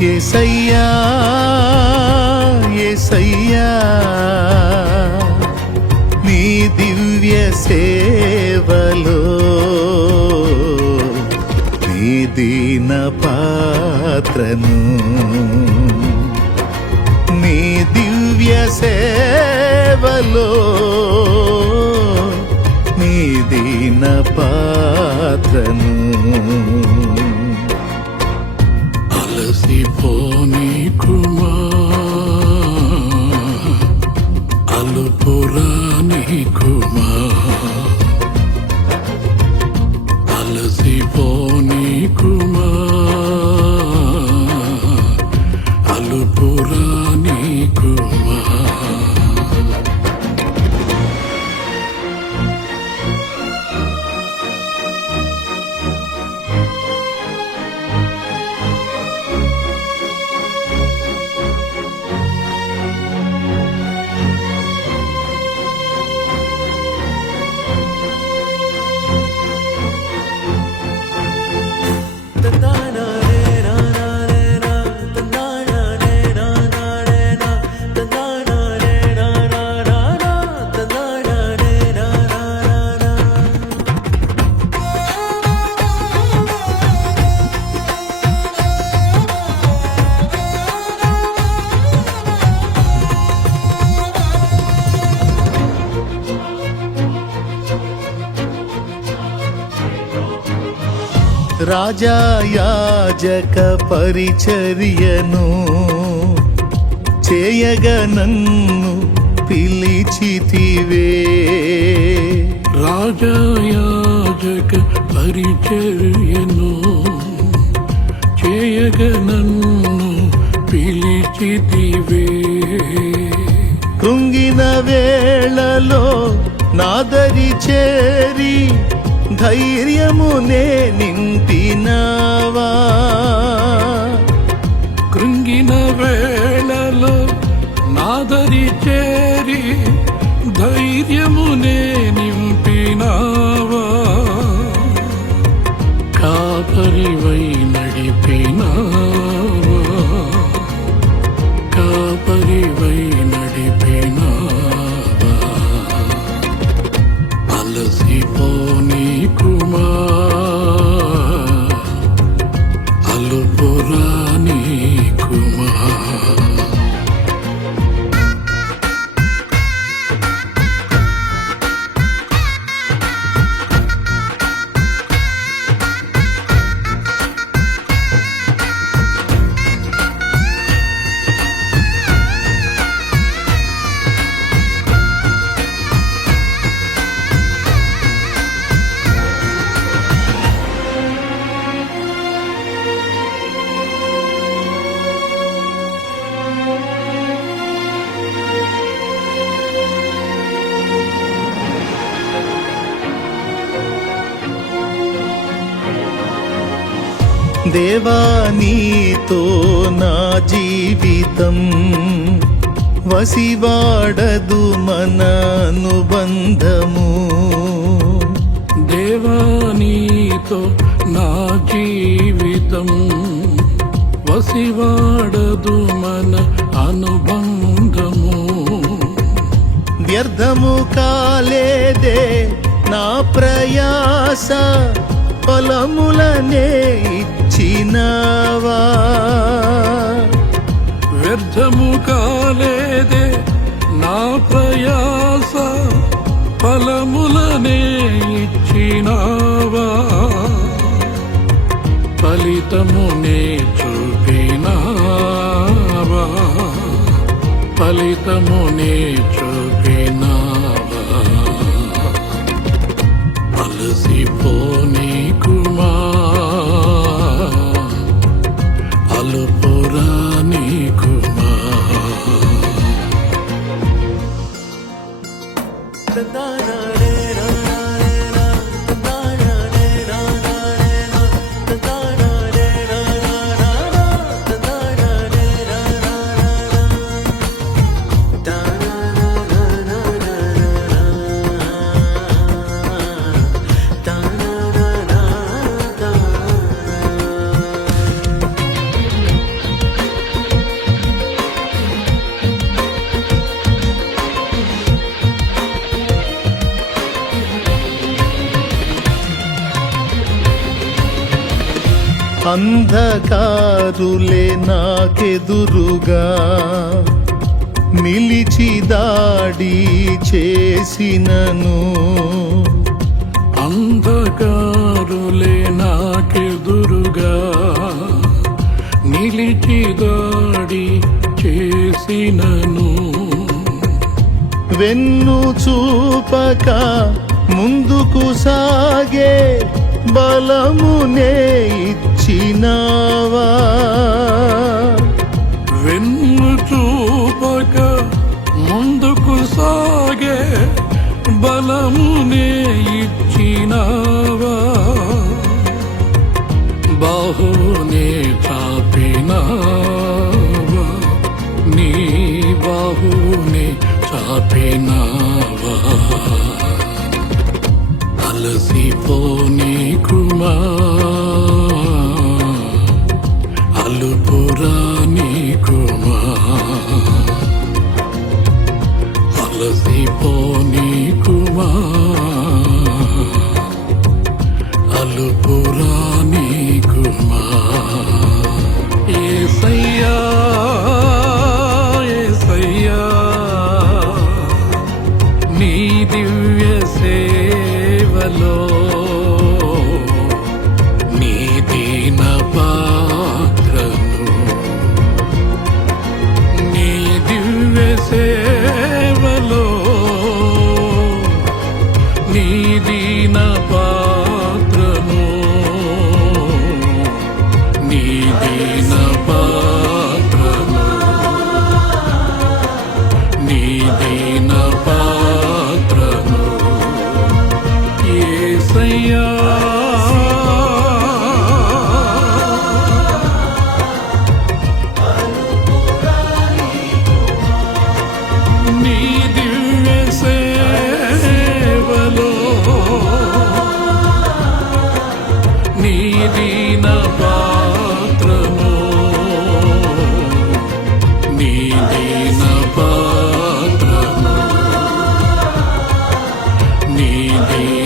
యేసయ్యా యేసయ్యా నీ దివ్య సేవలో నీ దీన పాత్రను నీ దివ్య సేవలో నీ దీన పాత్రను అలసిపోనీకుమా అలుపురానీకుమా అలసిపోనీకుమా అలుపురానీకుమా రాజాయాజక పరిచర్యను చేయగ నన్ను పిలిచితివే రాజాయాజక పరిచర్యను చేయగ నన్ను పిలిచితివే కృంగిన వేళలో నాదరి చేరి ధైర్యమునే నింపినావా కృంగిన వేళలో నాదరి చేరి ధైర్యమునే నింపినావా కాపరివై నడిపినావా కాపరివై నడిపినావా అలసిపోనీకుమా అలుపురానీకుమా దేవా నీతో నా జీవితం వసివాడదు మన అనుబంధము దేవా నీతో నా జీవితం వసివాడదు మన అనుబంధము వ్యర్థము కాలేదే నా ప్రయాస ఫలములనే ఇచ్చినావా వ్యర్థము కాలేదే నా ప్రయాస ఫలములనే ఇచ్చినావా ఫలితమునే చూపినావా ఫలితమునే చూపినావా అలసిపోనీకుమా అంధకారులే నాకెదురుగా నిలిచి దాడి చేసినను అంధకారులే నాకెదురుగా నిలిచి దాడి చేసినను వెన్ను చూపక ముందుకు సాగే బలమునే ఇచ్చినావా వెన్ను చూపక ముందుకు సాగే బలమునే ఇచ్చినావా బాహునే చాపినావా నీ బాహునే చాపినావా అలసిపోని కృమా అలుపురాని కృమా అలసిపోని కృమా అలుపురాని కృమా యేసయ్యా యేసయ్యా నీ దివ్య సేవలో నీ దీన పాత్రను నీ దివ్య సేవలో నీ దీన పాత్రను నీ దీన పాత్రను నీ దీన పాత్రను యేసయ్యా నీ దివ్య సేవలో నీ దీన పాత్రను నీ దీన పాత్రను నీ దీన